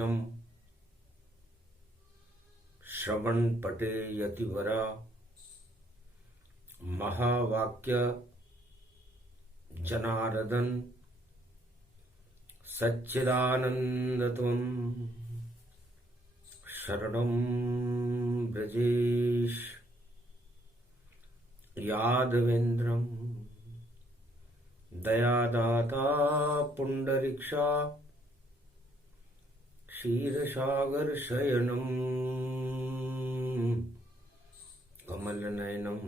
दिनम श्रवण पटे यतिवरा महावाक्य जनार्दन सच्चिदानंदत्वं शरणं ब्रजेश यादवेन्द्रं दयादाता पुंडरीक्षा क्षीरसागर शयनं कमलनयनं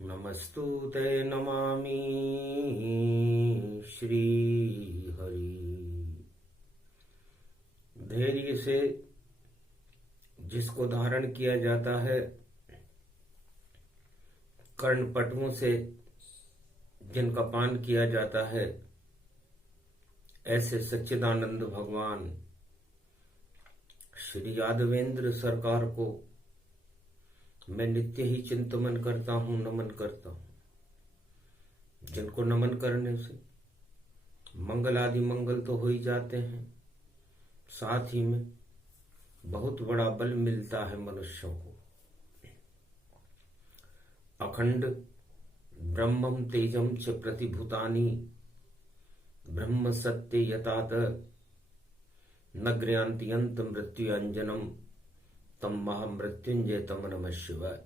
नमस्तुते नमामि श्री हरि। धैर्य से जिसको धारण किया जाता है, कर्णपटुओं से जिनका पान किया जाता है, ऐसे सच्चिदानंद भगवान श्री यादवेंद्र सरकार को मैं नित्य ही चिंतन करता हूँ, नमन करता हूँ। जिनको नमन करने से मंगल आदि मंगल तो हो ही जाते हैं, साथ ही में बहुत बड़ा बल मिलता है मनुष्यों को। अखंड ब्रह्मम तेजम च प्रतिभूतानि ब्रह्म सत्य यतात न गृह्णान्ति मृत्यु अंजनम तम महामृत्युंजय तम नमः शिवाय।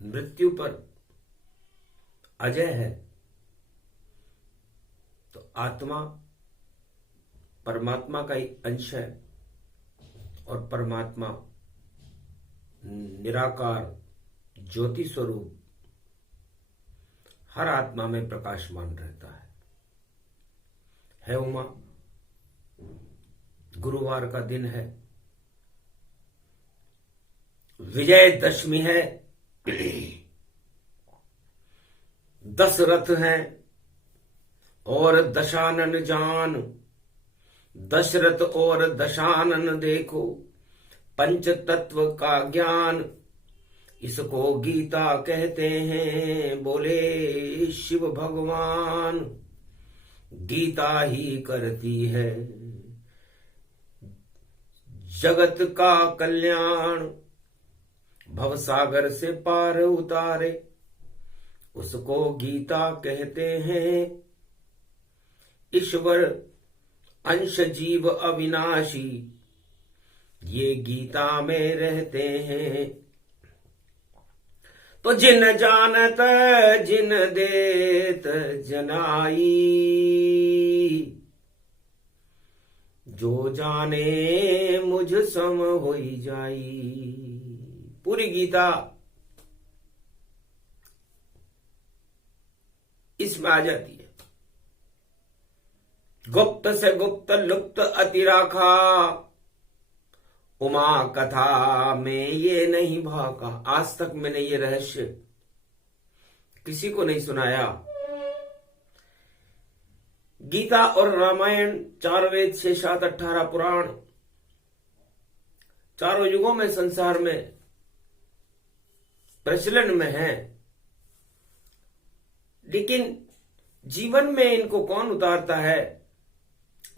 मृत्यु पर अजय है तो आत्मा परमात्मा का ही अंश है और परमात्मा निराकार ज्योति स्वरूप हर आत्मा में प्रकाशमान रहता है। उमा, गुरुवार का दिन है, विजयदशमी है, 10 रथ हैं और दशानन जान, दशरथ और दशानन देखो, पंच तत्व का ज्ञान इसको गीता कहते हैं, बोले शिव भगवान। गीता ही करती है जगत का कल्याण, भवसागर से पार उतारे उसको गीता कहते हैं। ईश्वर अंश जीव अविनाशी ये गीता में रहते हैं। तो जिन जानत जिन देत जनाई, जो जाने मुझ सम होई जाई। पूरी गीता इसमें आ जाती है। गुप्त से गुप्त लुप्त अति राखा, उमा कथा में ये नहीं भाका। आज तक मैंने ये रहस्य किसी को नहीं सुनाया। गीता और रामायण 4 वेद 6 7 18 पुराण चारों युगों में संसार में प्रचलन में है, लेकिन जीवन में इनको कौन उतारता है?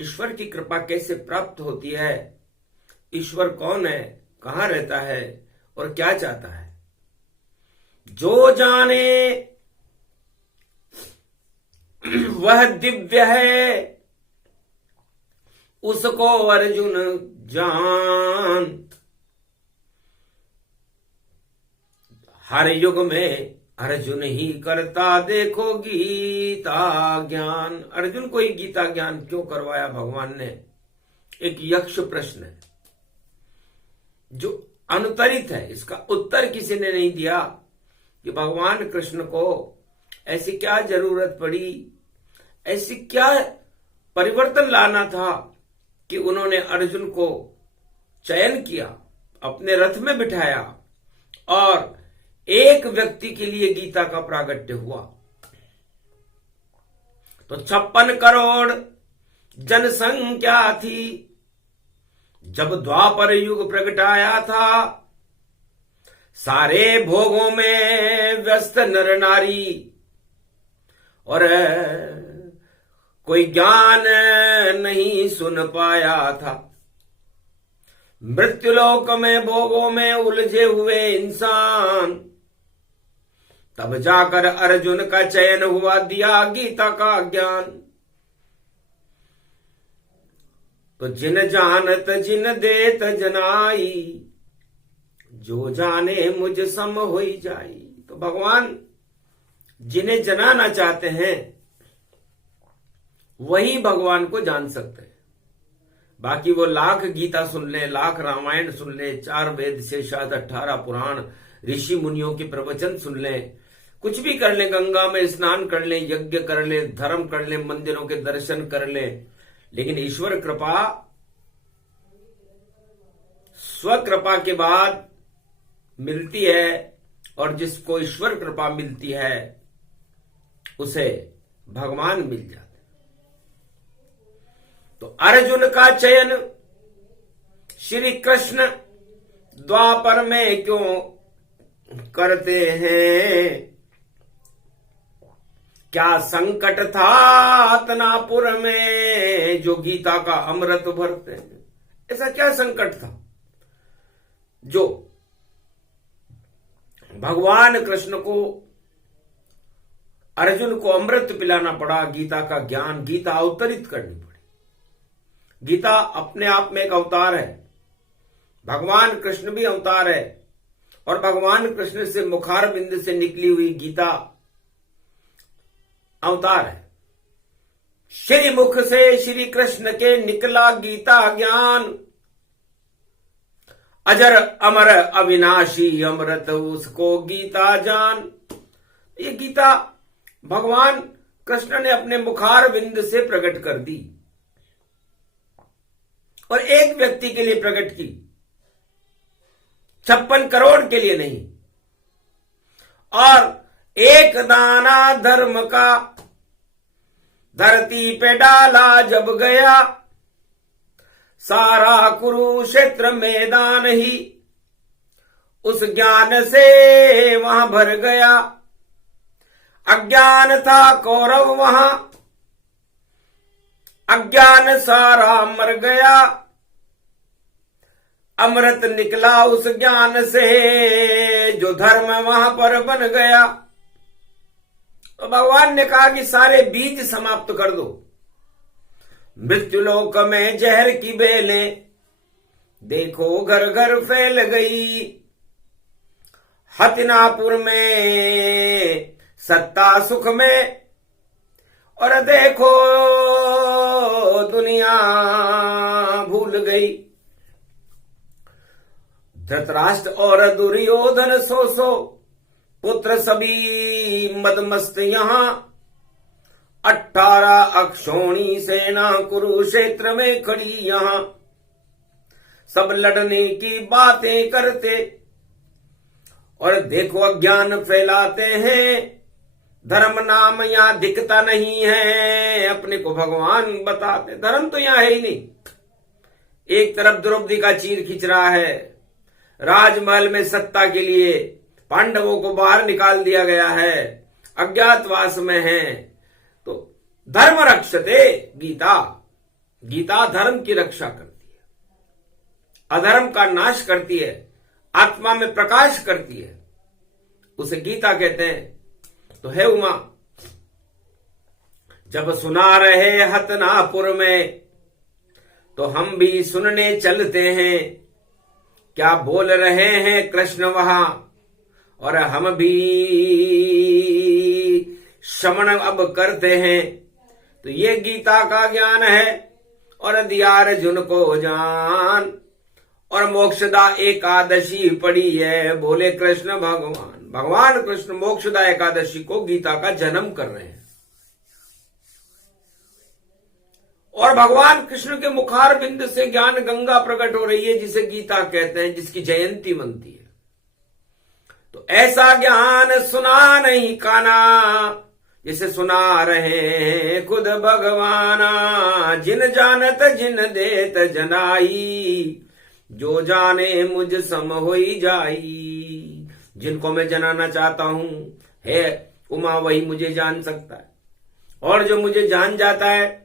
ईश्वर की कृपा कैसे प्राप्त होती है? ईश्वर कौन है, कहां रहता है और क्या चाहता है? जो जाने वह दिव्य है, उसको अर्जुन जान। हर युग में अर्जुन ही करता देखो गीता ज्ञान। अर्जुन को ही गीता ज्ञान क्यों करवाया भगवान ने? एक यक्ष प्रश्न है जो अनुत्तरित है, इसका उत्तर किसी ने नहीं दिया कि भगवान कृष्ण को ऐसी क्या जरूरत पड़ी, ऐसी क्या परिवर्तन लाना था कि उन्होंने अर्जुन को चयन किया, अपने रथ में बिठाया और एक व्यक्ति के लिए गीता का प्रागट्य हुआ। तो 56 करोड़ जनसंख्या थी जब द्वापर युग प्रगटाया था। सारे भोगों में व्यस्त नर नारी और कोई ज्ञान नहीं सुन पाया था। मृत्युलोक में भोगों में उलझे हुए इंसान, तब जाकर अर्जुन का चयन हुआ, दिया गीता का ज्ञान। तो जिन जानत जिन देत जनाई, जो जाने मुझ सम होई जाई। तो भगवान जिन्हें जनाना चाहते हैं वही भगवान को जान सकते हैं। बाकी वो लाख गीता सुन ले, लाख रामायण सुन ले, 4 वेद से शायद 18 पुराण, ऋषि मुनियों के प्रवचन सुन ले, कुछ भी कर ले, गंगा में स्नान कर ले, यज्ञ कर ले, धर्म कर ले, मंदिरों के दर्शन कर ले, लेकिन ईश्वर कृपा स्वकृपा के बाद मिलती है, और जिसको ईश्वर कृपा मिलती है उसे भगवान मिल जाते। तो अर्जुन का चयन श्री कृष्ण द्वापर में क्यों करते हैं? क्या संकट था हस्तिनापुर में जो गीता का अमृत भरते हैं? ऐसा क्या संकट था जो भगवान कृष्ण को, अर्जुन को अमृत पिलाना पड़ा, गीता का ज्ञान, गीता अवतरित करनी पड़ी। गीता अपने आप में एक अवतार है, भगवान कृष्ण भी अवतार है, और भगवान कृष्ण से मुखार बिंद से निकली हुई गीता अवतार है। श्री मुख से श्री कृष्ण के निकला गीता ज्ञान, अजर अमर अविनाशी अमृत उसको गीता जान। ये गीता भगवान कृष्ण ने अपने मुखार बिंद से प्रकट कर दी, और एक व्यक्ति के लिए प्रकट की, 56 करोड़ के लिए नहीं। और एक दाना धर्म का धरती पे डाला जब गया, सारा कुरुक्षेत्र मैदान ही उस ज्ञान से वहां भर गया। अज्ञान था कौरव वहां, अज्ञान सारा मर गया, अमृत निकला उस ज्ञान से, जो धर्म वहां पर बन गया। तो भगवान ने कहा कि सारे बीज समाप्त कर दो। मृत्युलोक में जहर की बेलें देखो घर घर फैल गई, हस्तिनापुर में सत्ता सुख में, और देखो दुनिया भूल गई। धृतराष्ट्र और दुर्योधन 100 पुत्र सभी मदमस्त यहां, 18 अक्षौणी सेना कुरुक्षेत्र में खड़ी यहां, सब लड़ने की बातें करते, और देखो अज्ञान फैलाते हैं, धर्म नाम यहां दिखता नहीं है, अपने को भगवान बताते, धर्म तो यहां है ही नहीं। एक तरफ द्रौपदी का चीर खींच रहा है, राजमहल में सत्ता के लिए पांडवों को बाहर निकाल दिया गया है, अज्ञातवास में है। तो धर्म रक्षते गीता, गीता धर्म की रक्षा करती है, अधर्म का नाश करती है, आत्मा में प्रकाश करती है, उसे गीता कहते हैं। तो है उमा, जब सुना रहे हस्तिनापुर में, तो हम भी सुनने चलते हैं, क्या बोल रहे हैं कृष्ण वहां, और हम भी श्रवण अब करते हैं। तो ये गीता का ज्ञान है, और दिया अर्जुन को जान, और मोक्षदा एकादशी पड़ी है, बोले कृष्ण भगवान। भगवान कृष्ण मोक्षदा एकादशी को गीता का जन्म कर रहे हैं, और भगवान कृष्ण के मुखार बिंद से ज्ञान गंगा प्रकट हो रही है, जिसे गीता कहते हैं, जिसकी जयंती मनती है। तो ऐसा ज्ञान सुना नहीं काना, जिसे सुना रहे खुद भगवाना। जिन जानत जिन देत जनाई, जो जाने मुझ सम होई जाई। जिनको मैं जनाना चाहता हूं, है उमा, वही मुझे जान सकता है। और जो मुझे जान जाता है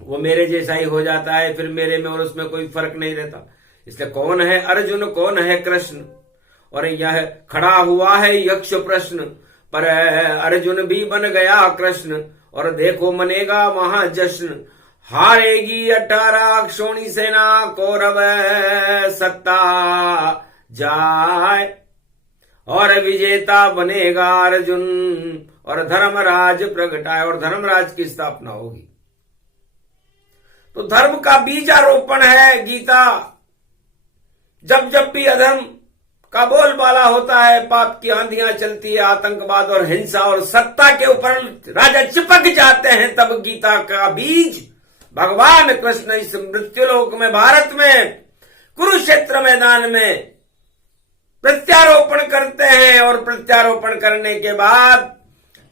वो मेरे जैसा ही हो जाता है, फिर मेरे में और उसमें कोई फर्क नहीं रहता। इसलिए कौन है अर्जुन, कौन है कृष्ण, और यह खड़ा हुआ है यक्ष प्रश्न, पर अर्जुन भी बन गया कृष्ण, और देखो मनेगा महाजश्न। हारेगी 18 क्षोणी सेना, कौरव सत्ता जाए, और विजेता बनेगा अर्जुन, और धर्मराज प्रगटाए, और धर्मराज की स्थापना होगी। तो धर्म का बीजारोपण है गीता। जब जब भी अधर्म का बोलबाला होता है, पाप की आंधियां चलती है, आतंकवाद और हिंसा और सत्ता के ऊपर राजा चिपक जाते हैं, तब गीता का बीज भगवान कृष्ण इस मृत्युलोक में, भारत में, कुरुक्षेत्र मैदान में प्रत्यारोपण करते हैं। और प्रत्यारोपण करने के बाद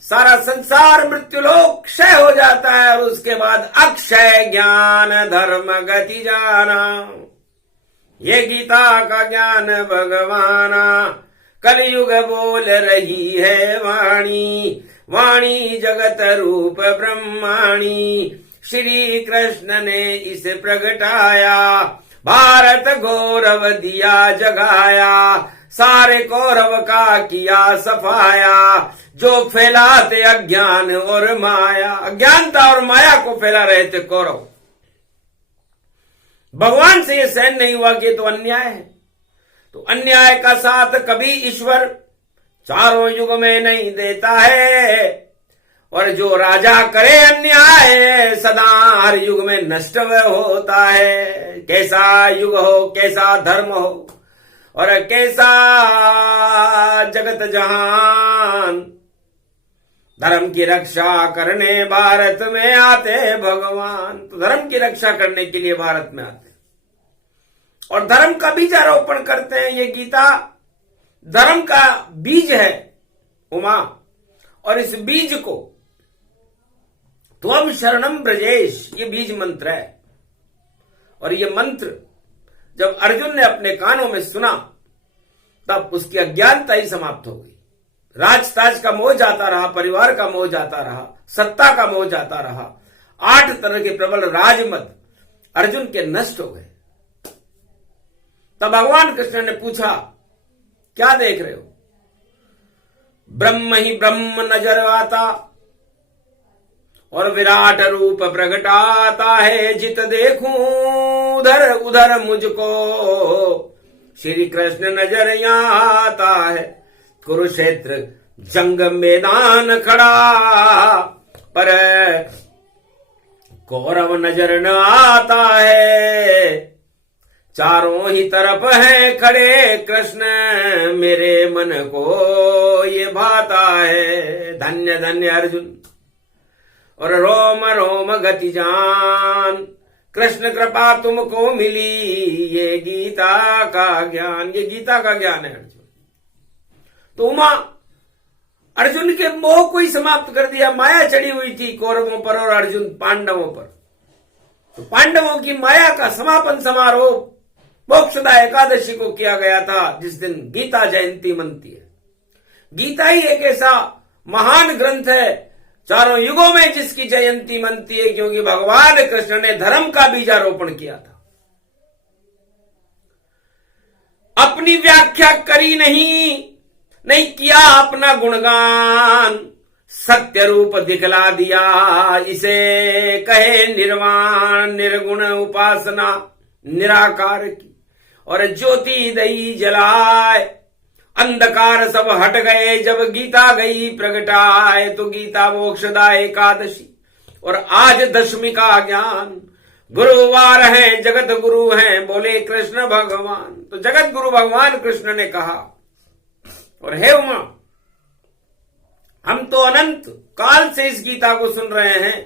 सारा संसार मृत्युलोक क्षय हो जाता है, और उसके बाद अक्षय ज्ञान धर्म गति जाना। ये गीता का ज्ञान भगवाना, कलयुग बोल रही है वाणी, वाणी जगत रूप ब्रह्माणी। श्री कृष्ण ने इसे प्रगटाया, भारत गौरव दिया जगाया, सारे कौरव का किया सफाया, जो फैलाते अज्ञान और माया। अज्ञानता और माया को फैला रहे थे कौरव। भगवान से ये सहन नहीं हुआ कि तो अन्याय है, तो अन्याय का साथ कभी ईश्वर चारों युग में नहीं देता है, और जो राजा करे अन्याय सदा हर युग में नष्ट होता है। कैसा युग हो, कैसा धर्म हो, और कैसा जगत जहान, धर्म की रक्षा करने भारत में आते भगवान। तो धर्म की रक्षा करने के लिए भारत में आते और धर्म का बीजारोपण करते हैं। ये गीता धर्म का बीज है उमा, और इस बीज को त्वम शरणम ब्रजेश, ये बीज मंत्र है। और ये मंत्र जब अर्जुन ने अपने कानों में सुना, तब उसकी अज्ञानता ही समाप्त हो गई। राजताज का मोह जाता रहा, परिवार का मोह जाता रहा, सत्ता का मोह जाता रहा। 8 तरह के प्रबल राजमद अर्जुन के नष्ट हो गए। तब भगवान कृष्ण ने पूछा, क्या देख रहे हो? ब्रह्म ही ब्रह्म नजर आता, और विराट रूप प्रगटाता है। जित देखूं उधर उधर मुझको, श्री कृष्ण नजर आता है। कुरुक्षेत्र जंग मैदान खड़ा, पर कौरव नजर न आता है। चारों ही तरफ हैं खड़े कृष्ण, मेरे मन को ये भाता है। धन्य धन्य अर्जुन, और रोम रोम गति जान, कृष्ण कृपा तुमको मिली, ये गीता का ज्ञान। ये गीता का ज्ञान है अर्जुन। तो उमा अर्जुन के मोह को ही समाप्त कर दिया। माया चढ़ी हुई थी कौरवों पर और अर्जुन पांडवों पर। तो पांडवों की माया का समापन समारोह मोक्षदा एकादशी को किया गया था, जिस दिन गीता जयंती मनती है। गीता ही एक ऐसा महान ग्रंथ है चारों युगों में जिसकी जयंती मनती है, क्योंकि भगवान कृष्ण ने धर्म का बीजारोपण किया था। अपनी व्याख्या करी नहीं किया अपना गुणगान, सत्य रूप दिखला दिया इसे कहे निर्वाण। निर्गुण उपासना निराकार की, और ज्योति दई जलाए, अंधकार सब हट गए जब गीता गई प्रगटाए। तो गीता मोक्षदा एकादशी, और आज दशमी का ज्ञान। गुरुवार है, जगत गुरु हैं, बोले कृष्ण भगवान। तो जगत गुरु भगवान कृष्ण ने कहा, और हे उमा, हम तो अनंत काल से इस गीता को सुन रहे हैं।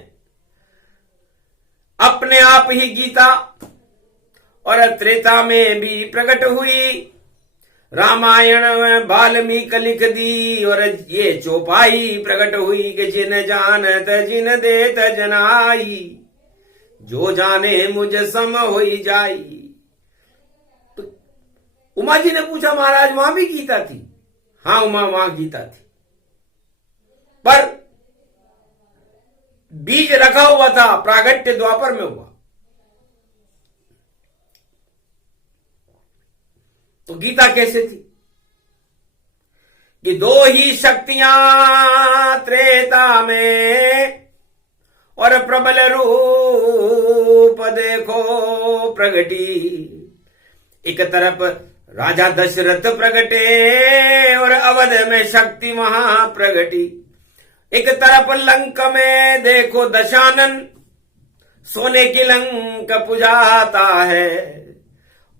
अपने आप ही गीता और त्रेता में भी प्रकट हुई, रामायण में वाल्मीकि लिख दी, और ये चौपाई प्रकट हुई कि जिन जानत जिन देत जनाई, जो जाने मुझ सम होई जाई। तो उमा जी ने पूछा, महाराज वहां भी गीता थी? हाँ उमा, वहां गीता थी, पर बीज रखा हुआ था, प्रागट्य द्वापर में हुआ। तो गीता कैसे थी कि दो ही शक्तियां त्रेता में और प्रबल रूप देखो प्रगटी। एक तरफ राजा दशरथ प्रगटे और अवध में शक्ति वहां प्रगटी। एक तरफ लंक में देखो दशानन सोने की लंक पुजाता है,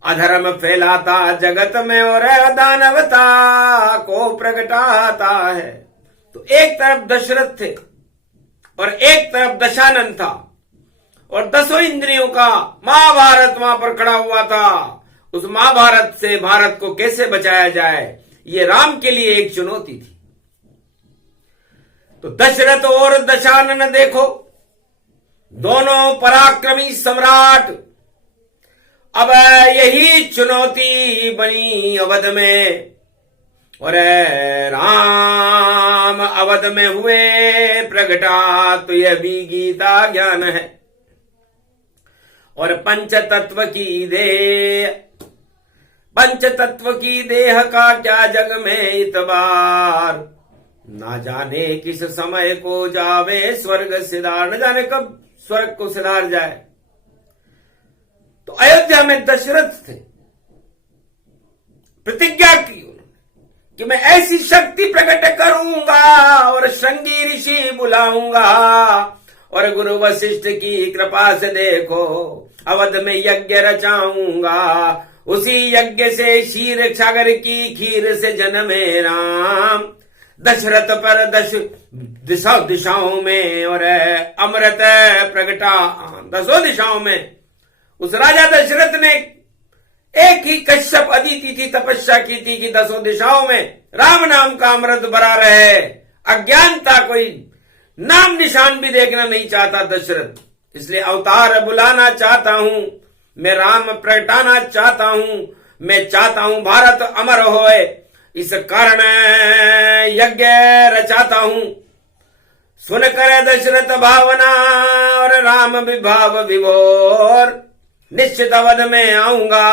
अधर्म फैलाता जगत में और दानवता को प्रगटाता है। तो एक तरफ दशरथ थे और एक तरफ दशानन था, और 10 इंद्रियों का महाभारत वहां पर खड़ा हुआ था। उस महाभारत से भारत को कैसे बचाया जाए, ये राम के लिए एक चुनौती थी। तो दशरथ और दशानन देखो, दोनों पराक्रमी सम्राट। अब यही चुनौती बनी अवध में, और राम अवध में हुए प्रगटा। तो यह भी गीता ज्ञान है। और पंच तत्व की देह का क्या जग में इतबार, ना जाने किस समय को जावे स्वर्ग सिधार। न जाने कब स्वर्ग को सिधार जाए। तो अयोध्या में दशरथ थे, प्रतिज्ञा की कि मैं ऐसी शक्ति प्रकट करूंगा और श्रृंगी ऋषि बुलाऊंगा, और गुरु वशिष्ठ की कृपा से देखो अवध में यज्ञ रचाऊंगा। उसी यज्ञ से क्षीर सागर की खीर से जन्मे राम। दशरथ पर 10 दिशाओं में और अमृत प्रगटा 10 दिशाओं में। उस राजा दशरथ ने एक ही कश्यप अदिति थी तपस्या की थी कि 10 दिशाओं में राम नाम का अमृत भरा रहे। अज्ञानता कोई नाम निशान भी देखना नहीं चाहता दशरथ। इसलिए अवतार बुलाना चाहता हूं मैं, राम प्रगटाना चाहता हूं मैं, चाहता हूं भारत अमर होए, इस कारण यज्ञ रचाता हूं। सुनकर दशरथ भावना और राम विभाव विभोर, निश्चित अवध में आऊंगा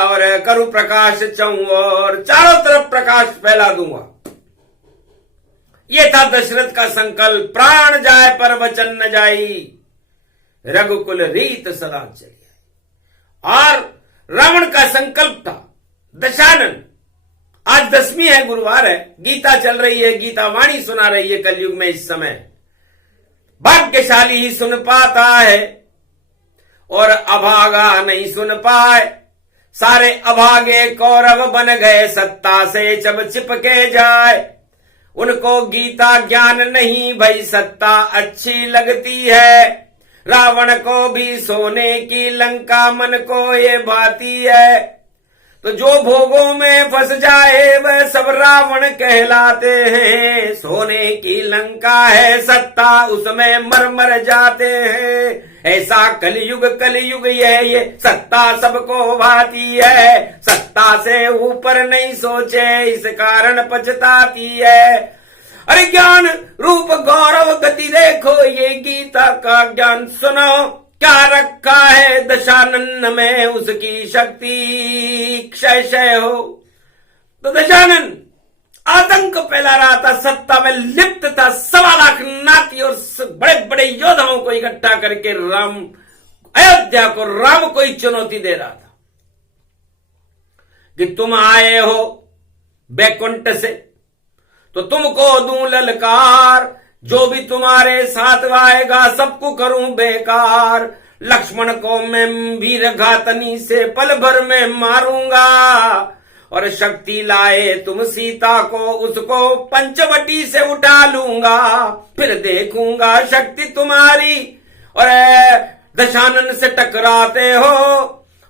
और करूं प्रकाश चौर, चारों तरफ प्रकाश फैला दूंगा। ये था दशरथ का संकल्प। प्राण जाए पर वचन न जाई, रघुकुल रीत सदा चली। और रावण का संकल्प था दशानन। आज 10वीं है, गुरुवार है, गीता चल रही है, गीता वाणी सुना रही है कलयुग में। इस समय भाग्यशाली ही सुन पाता है और अभागा नहीं सुन पाए। सारे अभागे कौरव बन गए, सत्ता से जब चिपके जाए। उनको गीता ज्ञान नहीं भई, सत्ता अच्छी लगती है। रावण को भी सोने की लंका मन को ये भाती है। तो जो भोगों में फंस जाए वह सब रावण कहलाते हैं। सोने की लंका है सत्ता, उसमें मर मर जाते हैं। ऐसा कलयुग ये सत्ता सबको भाती है। सत्ता से ऊपर नहीं सोचे, इस कारण पछताती है। अरे ज्ञान रूप गौरव गति देखो, ये गीता का ज्ञान सुनो। क्या रखा है दशानन में, उसकी शक्ति क्षय हो। तो दशानन आतंक फैला रहा था, सत्ता में लिप्त था। 1.25 लाख नाती और बड़े बड़े योद्धाओं को इकट्ठा करके राम अयोध्या को, राम को ही चुनौती दे रहा था कि तुम आए हो बैकुंठ से तो तुमको दूं ललकार। जो भी तुम्हारे साथ आएगा सबको करूं बेकार। लक्ष्मण को मैं वीर घातनी से पल भर में मारूंगा। और शक्ति लाए तुम सीता को, उसको पंचवटी से उठा लूंगा। फिर देखूंगा शक्ति तुम्हारी। और दशानन से टकराते हो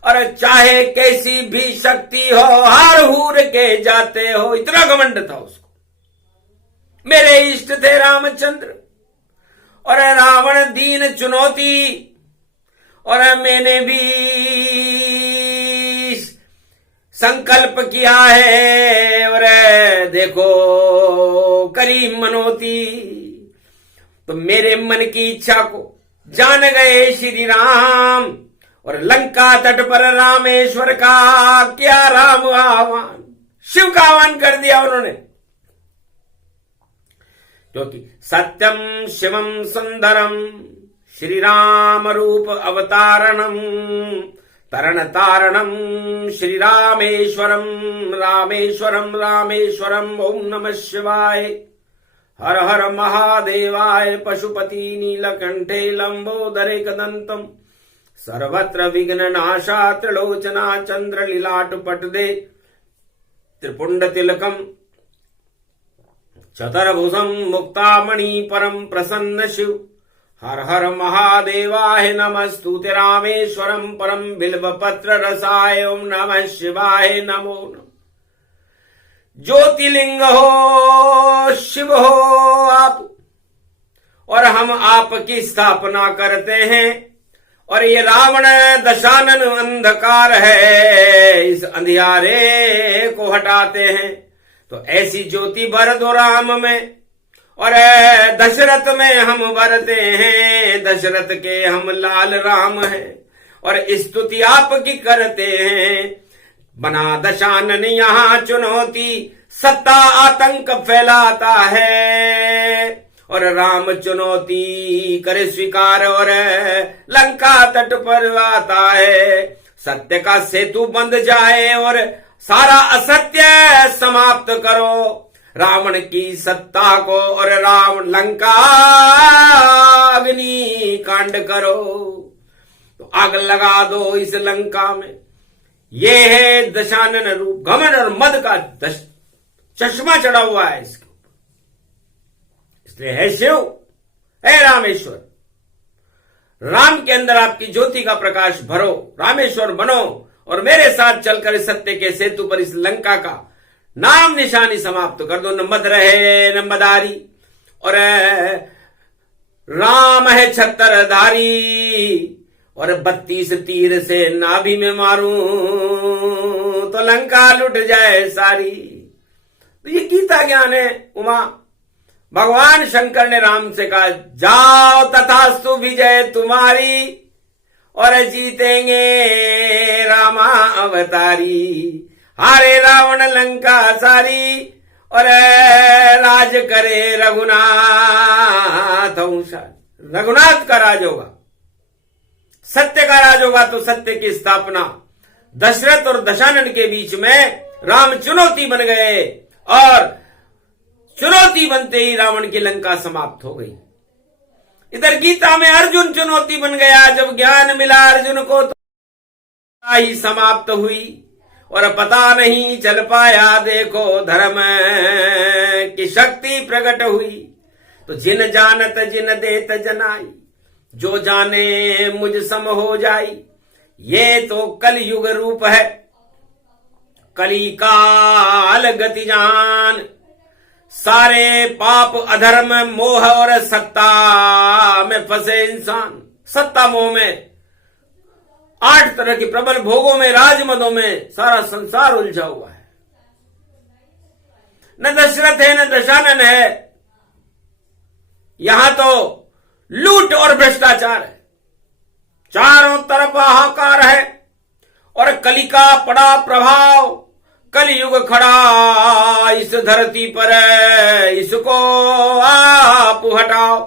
और चाहे कैसी भी शक्ति हो, हार हूर के जाते हो। इतना घमंड था उसको। मेरे इष्ट थे रामचंद्र और रावण दीन चुनौती। और मैंने भी संकल्प किया है और देखो करी मनोती। तो मेरे मन की इच्छा को जान गए श्री राम, और लंका तट पर रामेश्वर का क्या राम आह्वान, शिव का आह्वान कर दिया उन्होंने। क्योंकि सत्यम शिवम सुंदरम श्री राम रूप अवतारणम, तरण तारणम श्री रामेश्वरम रामेश्वरम रामेश्वरम। ओम नमः शिवाय। हर हर महादेवाय। पशुपति नीलकंठे लंबोदरे कदंतम, सर्वत्र विघ्न नाशा त्रिलोचना चंद्र लीलाट पटदे, त्रिपुंड तिलकम चतुर्भुजम मुक्तामणि परम प्रसन्न शिव। हर हर महादेवाय नमस्तुते रामेश्वरम परम बिल्वपत्र रसाय। ओम नमः शिवाय नमो नमः। ज्योतिलिंग हो शिव हो आप, और हम आपकी स्थापना करते हैं, और ये रावण दशानन अंधकार है, इस अंधियारे को हटाते हैं। तो ऐसी ज्योति भर दो राम में, और दशरथ में हम भरते हैं, दशरथ के हम लाल राम हैं, और स्तुति आपकी करते हैं। बना दशानन यहाँ चुनौती, सत्ता आतंक फैलाता है, और राम चुनौती करे स्वीकार, और लंका तट पर आता है। सत्य का सेतु बंध जाए, और सारा असत्य समाप्त करो, रावण की सत्ता को, और राम लंका अग्नि कांड करो। तो आग लगा दो इस लंका में। ये है दशानन रूप, घमंड और मद का चश्मा चढ़ा हुआ है इसके ऊपर, इसलिए है शिव, है रामेश्वर। राम के अंदर आपकी ज्योति का प्रकाश भरो, रामेश्वर बनो, और मेरे साथ चलकर सत्य के सेतु पर इस लंका का नाम निशानी समाप्त कर दो। न मद रहे न मदारी, और राम है छत्रधारी, और 32 तीर से नाभि में मारूं तो लंका लुट जाए सारी। तो ये गीता ज्ञान है। उमा भगवान शंकर ने राम से कहा, जाओ तथास्तु विजय तुम्हारी, और जीतेंगे रामा अवतारी। हारे रावण लंका सारी, और राज करे रघुनाथ। रघुनाथ का राज होगा, सत्य का राज होगा। तो सत्य की स्थापना दशरथ और दशानन के बीच में राम चुनौती बन गए, और चुनौती बनते ही रावण की लंका समाप्त हो गई। इधर गीता में अर्जुन चुनौती बन गया। जब ज्ञान मिला अर्जुन को तो ही समाप्त हुई, और पता नहीं चल पाया, देखो धर्म की शक्ति प्रकट हुई। तो जिन जानत जिन देत जनाई, जो जाने मुझ सम हो जाई। ये तो कलयुग रूप है, कली काल गति जान। सारे पाप अधर्म मोह और सत्ता में फंसे इंसान, सत्ता मोह में, 8 तरह की प्रबल भोगों में, राजमदों में सारा संसार उलझा हुआ है। न दशरथ है न दशानन है, यहां तो लूट और भ्रष्टाचार है, चारों तरफ हाहाकार है, और कली का पड़ा प्रभाव, कलयुग खड़ा इस धरती पर, इसको आप हटाओ।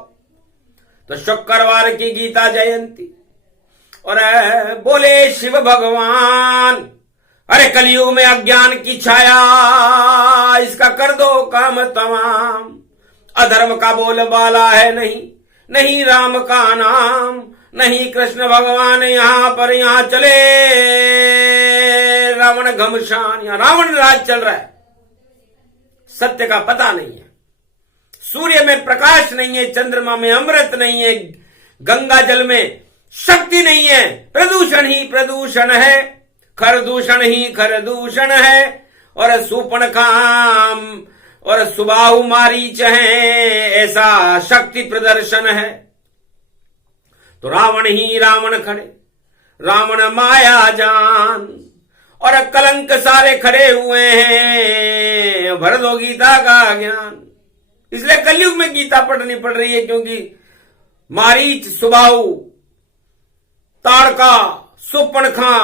तो शुक्रवार की गीता जयंती, और बोले शिव भगवान, अरे कलयुग में अज्ञान की छाया, इसका कर दो काम तमाम। अधर्म का बोलबाला है नहीं, नहीं राम का नाम, नहीं कृष्ण भगवान यहां पर, यहां चले रावण घमशान, यहां रावण राज चल रहा है। सत्य का पता नहीं है, सूर्य में प्रकाश नहीं है, चंद्रमा में अमृत नहीं है, गंगा जल में शक्ति नहीं है, प्रदूषण ही प्रदूषण है, खरदूषण ही खरदूषण है, और सूर्पणखाम और सुबाहु मारीच है, ऐसा शक्ति प्रदर्शन है। तो रावण ही रावण खड़े, रावण माया जान, और कलंक सारे खड़े हुए हैं। भर दो गीता का ज्ञान, इसलिए कलयुग में गीता पढ़नी पड़ रही है, क्योंकि मारीच, सुबाहु, ताड़का, सुपर्णखा,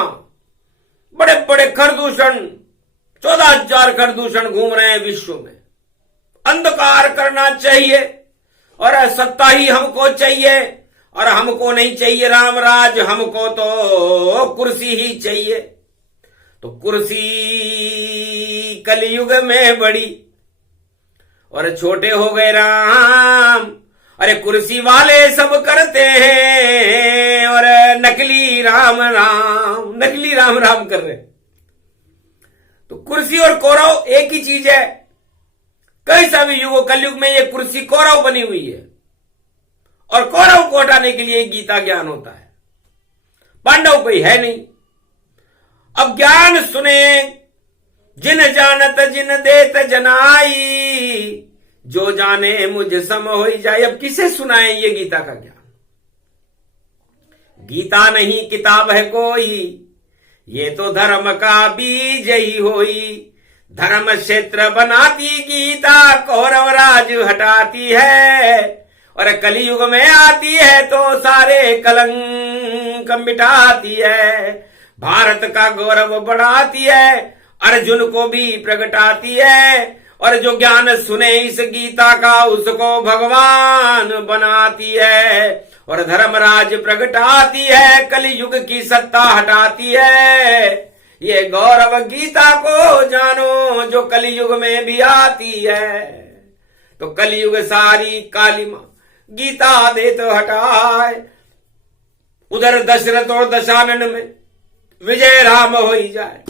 बड़े बड़े खरदूषण, 14,000 खरदूषण घूम रहे हैं विश्व में। अंधकार करना चाहिए और सत्ता ही हमको चाहिए, और हमको नहीं चाहिए राम राज, हमको तो कुर्सी ही चाहिए। तो कुर्सी कलयुग में बड़ी और छोटे हो गए राम। अरे कुर्सी वाले सब करते हैं और नकली राम राम, नकली राम राम कर रहे। तो कुर्सी और कौरव एक ही चीज है। कैसा भी युग, कलयुग में ये कुर्सी कौरव बनी हुई है, और कौरव को हटाने के लिए गीता ज्ञान होता है। पांडव कोई है नहीं। अब ज्ञान सुने जिन जानत जिन देत जनाई, जो जाने मुझ सम होई जाए। अब किसे सुनाए ये गीता का ज्ञान? गीता नहीं किताब है कोई, ये तो धर्म का बीज ही होई। धर्म क्षेत्र बनाती गीता, कौरव राज हटाती है, और कलयुग में आती है तो सारे कलंक मिटाती है। भारत का गौरव बढ़ाती है, अर्जुन को भी प्रगटाती है, और जो ज्ञान सुने इस गीता का उसको भगवान बनाती है, और धर्मराज प्रगटाती है, कलयुग की सत्ता हटाती है। ये गौरव गीता को जानो जो कलयुग में भी आती है। तो कलयुग सारी कालिमा गीता दे तो हटाए। उधर दशरथ और दशानन में विजय राम हो ही जाए।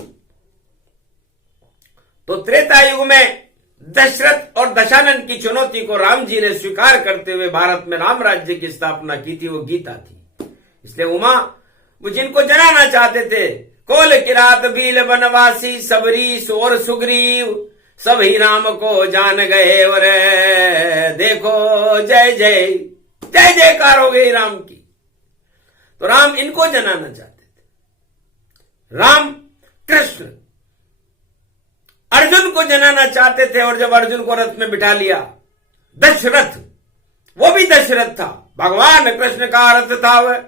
तो त्रेता युग में दशरथ और दशानन की चुनौती को राम जी ने स्वीकार करते हुए भारत में राम राज्य की स्थापना की थी, वो गीता थी। इसलिए उमा वो जिनको जनाना चाहते थे, कोल किरात बील बनवासी सबरीश और सुग्रीव, सभी राम को जान गए, और देखो जय जय जय जयकार हो गई राम की। तो राम इनको जनाना चाहते थे। राम कृष्ण अर्जुन को जनाना चाहते थे, और जब अर्जुन को रथ में बिठा लिया, दशरथ, वो भी दशरथ था, भगवान कृष्ण का रथ था वह,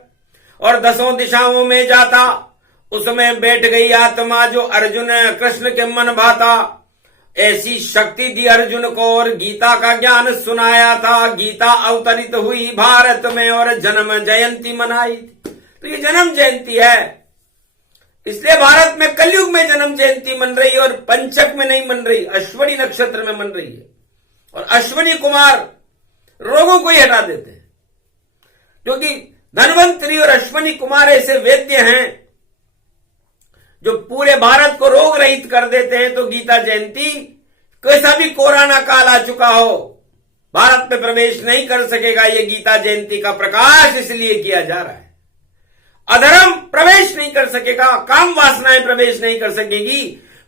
और 10 दिशाओं में जाता, उसमें बैठ गई आत्मा जो अर्जुन कृष्ण के मन भाता। ऐसी शक्ति दी अर्जुन को, और गीता का ज्ञान सुनाया था। गीता अवतरित हुई भारत में और जन्म जयंती मनाई थी। तो ये जन्म जयंती है, इसलिए भारत में कलयुग में जन्म जयंती मन रही है, और पंचक में नहीं मन रही, अश्वनी नक्षत्र में मन रही है। और अश्वनी कुमार रोगों को ही हटा देते हैं, क्योंकि धन्वंतरी और अश्वनी कुमार ऐसे वैद्य हैं जो पूरे भारत को रोग रहित कर देते हैं। तो गीता जयंती, कैसा भी कोरोना काल आ चुका हो, भारत में प्रवेश नहीं कर सकेगा। ये गीता जयंती का प्रकाश इसलिए किया जा रहा है। अधर्म प्रवेश नहीं कर सकेगा, काम वासनाएं प्रवेश नहीं कर सकेगी।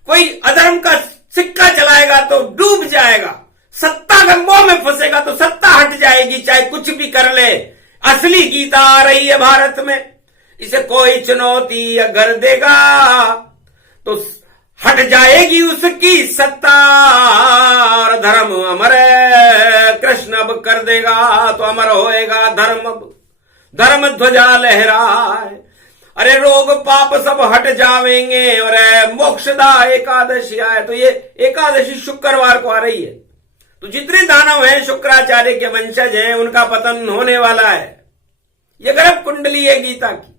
कोई अधर्म का सिक्का चलाएगा तो डूब जाएगा, सत्ता गंगों में फंसेगा तो सत्ता हट जाएगी, चाहे कुछ भी कर ले। असली गीता आ रही है भारत में, इसे कोई चुनौती अगर देगा तो हट जाएगी उसकी सत्ता, और धर्म अमर कृष्ण अब कर देगा तो अमर होएगा धर्म। अब धर्म ध्वजा लहराए, अरे रोग पाप सब हट जावेंगे, और मोक्षदा एकादशी आए। तो ये एकादशी शुक्रवार को आ रही है। तो जितने दानव हैं शुक्राचार्य के वंशज हैं, उनका पतन होने वाला है। ये गर्भ कुंडली है गीता की,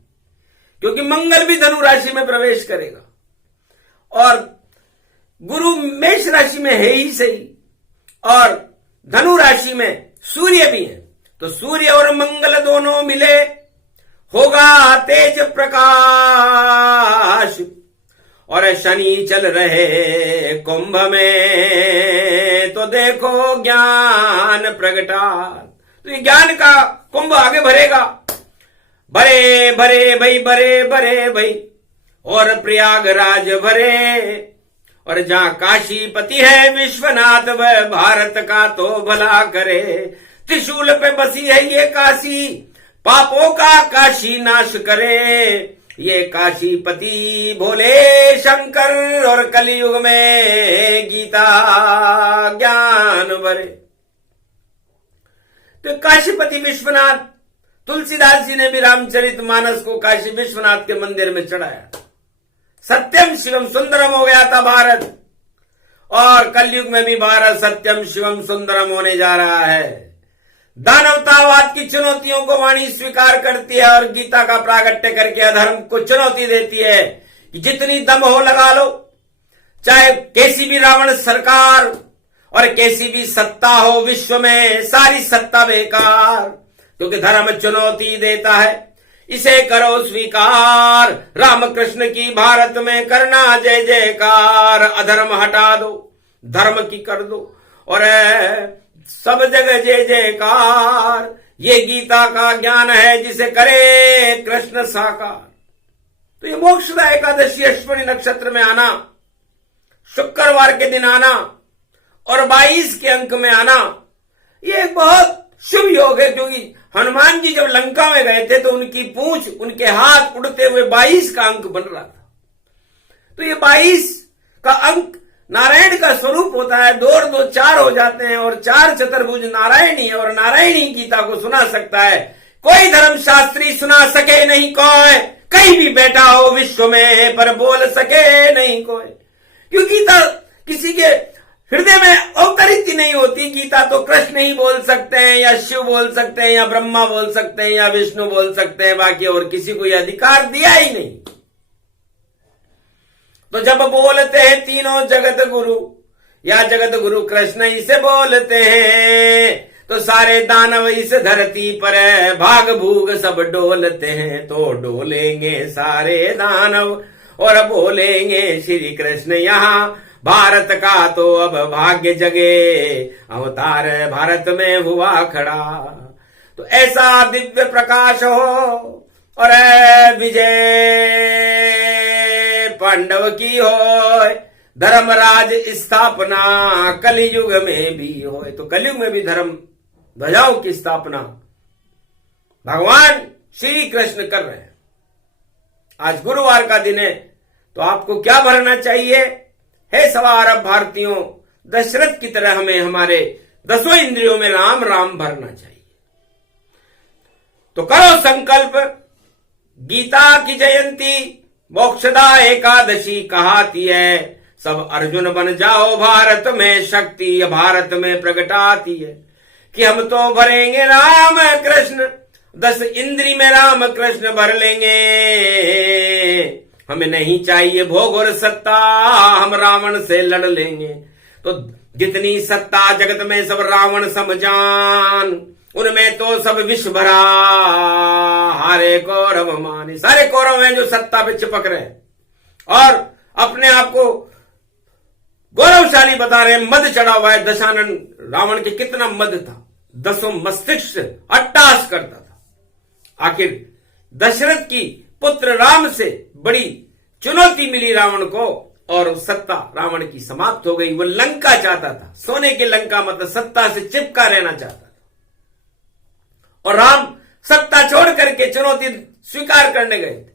क्योंकि मंगल भी धनु राशि में प्रवेश करेगा, और गुरु मेष राशि में है ही सही, और धनु राशि में सूर्य भी है। तो सूर्य और मंगल दोनों मिले होगा तेज प्रकाश, और शनि चल रहे कुंभ में, तो देखो ज्ञान प्रगटा। तो ये ज्ञान का कुंभ आगे भरेगा, भरे भरे भाई, भरे भरे भाई, और प्रयागराज भरे। और जहां काशीपति है विश्वनाथ, वह भारत का तो भला करे। त्रिशूल पे बसी है ये काशी, पापों का काशी नाश करे। ये काशीपति भोले शंकर, और कलयुग में गीता ज्ञान भरे। तो काशीपति विश्वनाथ, तुलसीदास जी ने भी रामचरितमानस को काशी विश्वनाथ के मंदिर में चढ़ाया। सत्यम शिवम सुंदरम हो गया था भारत, और कलयुग में भी भारत सत्यम शिवम सुंदरम होने जा रहा है। दानवतावाद की चुनौतियों को वाणी स्वीकार करती है और गीता का प्रागट्य करके अधर्म को चुनौती देती है कि जितनी दम हो लगा लो, चाहे कैसी भी रावण सरकार और कैसी भी सत्ता हो विश्व में, सारी सत्ता बेकार, क्योंकि धर्म चुनौती देता है। इसे करो स्वीकार, रामकृष्ण की भारत में करना जय जयकार। अधर्म हटा दो, धर्म की कर दो, और सब जगह जय जयकार। ये गीता का ज्ञान है जिसे करे कृष्ण साकार। तो ये मोक्षदा एकादशी अश्विनी नक्षत्र में आना, शुक्रवार के दिन आना और 22 के अंक में आना, ये एक बहुत शुभ योग है। क्योंकि हनुमान जी जब लंका में गए थे तो उनकी पूंछ, उनके हाथ उड़ते हुए 22 का अंक बन रहा था। तो ये 22 का अंक नारायण का स्वरूप होता है। 2 और 2 4 हो जाते हैं, और 4 चतुर्भुज नारायणी है, और नारायणी गीता को सुना सकता है। कोई धर्मशास्त्री सुना सके नहीं कोई, कहीं भी बैठा हो विश्व में, पर बोल सके नहीं कोई। क्योंकि गीता किसी के हृदय में अवतरित ही नहीं होती। गीता तो कृष्ण ही बोल सकते हैं, या शिव बोल सकते हैं, या ब्रह्मा बोल सकते हैं, या विष्णु बोल सकते हैं, बाकी और किसी को यह अधिकार दिया ही नहीं। तो जब बोलते हैं तीनों जगत गुरु, या जगत गुरु कृष्ण इसे बोलते हैं, तो सारे दानव इस धरती पर भाग भूग सब डोलते हैं। तो डोलेंगे सारे दानव और बोलेंगे श्री कृष्ण यहाँ भारत का तो अब भाग्य जगे, अवतार भारत में हुआ खड़ा। तो ऐसा दिव्य प्रकाश हो और विजय पांडव की हो, धर्मराज स्थापना कलयुग में भी हो। तो कलयुग में भी धर्म ध्वजाओं की स्थापना भगवान श्री कृष्ण कर रहे हैं। आज गुरुवार का दिन है, तो आपको क्या भरना चाहिए? हे सवा अरब भारतीयों, दशरथ की तरह हमें हमारे 10 इंद्रियों में राम राम भरना चाहिए। तो करो संकल्प, गीता की जयंती मोक्षदा एकादशी कहाती है। सब अर्जुन बन जाओ, भारत में शक्ति भारत में प्रगटाती है। कि हम तो भरेंगे राम कृष्ण, 10 इंद्री में राम कृष्ण भर लेंगे। हमें नहीं चाहिए भोग और सत्ता, हम रावण से लड़ लेंगे। तो जितनी सत्ता जगत में सब रावण समझान, उनमें तो सब विष भरा, हारे कौरव माने। सारे कौरव हैं जो सत्ता पे चिपक रहे हैं और अपने आप को गौरवशाली बता रहे हैं। मद चढ़ा हुआ है। दशानन रावण के कितना मद था, 10 मस्तिष्क अट्टास करता था। आखिर दशरथ की पुत्र राम से बड़ी चुनौती मिली रावण को, और सत्ता रावण की समाप्त हो गई। वो लंका चाहता था, सोने की लंका, मतलब सत्ता से चिपका रहना चाहता था। और राम सत्ता छोड़ करके चुनौती स्वीकार करने गए थे।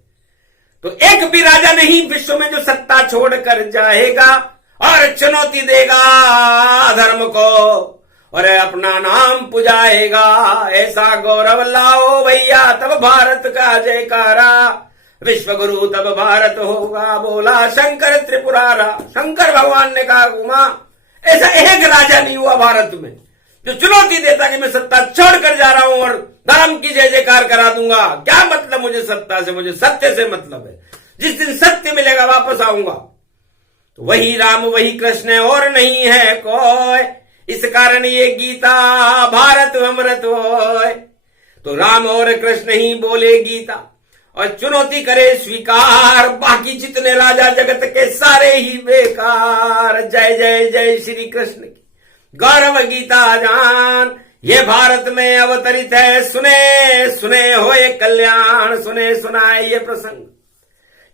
तो एक भी राजा नहीं विश्व में जो सत्ता छोड़कर जाएगा और चुनौती देगा धर्म को और अपना नाम पुजाएगा। ऐसा गौरव लाओ भैया, तब भारत का जयकारा। विश्व गुरु तब भारत होगा, बोला शंकर त्रिपुरारा। शंकर भगवान ने कहा उमा, ऐसा एक राजा नहीं हुआ भारत में जो चुनौती देता कि मैं सत्ता छोड़कर जा रहा हूं और धर्म की जय जयकार करा दूंगा। क्या मतलब मुझे सत्ता से, मुझे सत्य से मतलब है। जिस दिन सत्य मिलेगा वापस आऊंगा। तो वही राम वही कृष्ण है और नहीं है कोई। इस कारण ये गीता भारत अमृत होय। तो राम और कृष्ण ही बोले गीता और चुनौती करे स्वीकार। बाकी जितने राजा जगत के सारे ही बेकार। जय जय जय श्री कृष्ण की गौरव गीता जान। ये भारत में अवतरित है, सुने सुने होए कल्याण। सुने सुनाए ये प्रसंग,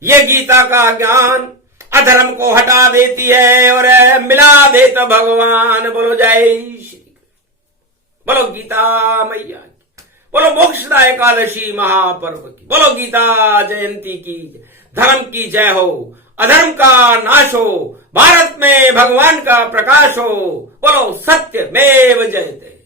ये गीता का ज्ञान अधर्म को हटा देती है और मिला देता भगवान। बोलो जय श्री कृष्ण, बोलो गीता मैया की, बोलो मोक्षदा एकादशी महापर्व की, बोलो गीता जयंती की। धर्म की जय हो, अधर्म का नाश हो, भारत में भगवान का प्रकाश हो। बोलो सत्यमेव जयते।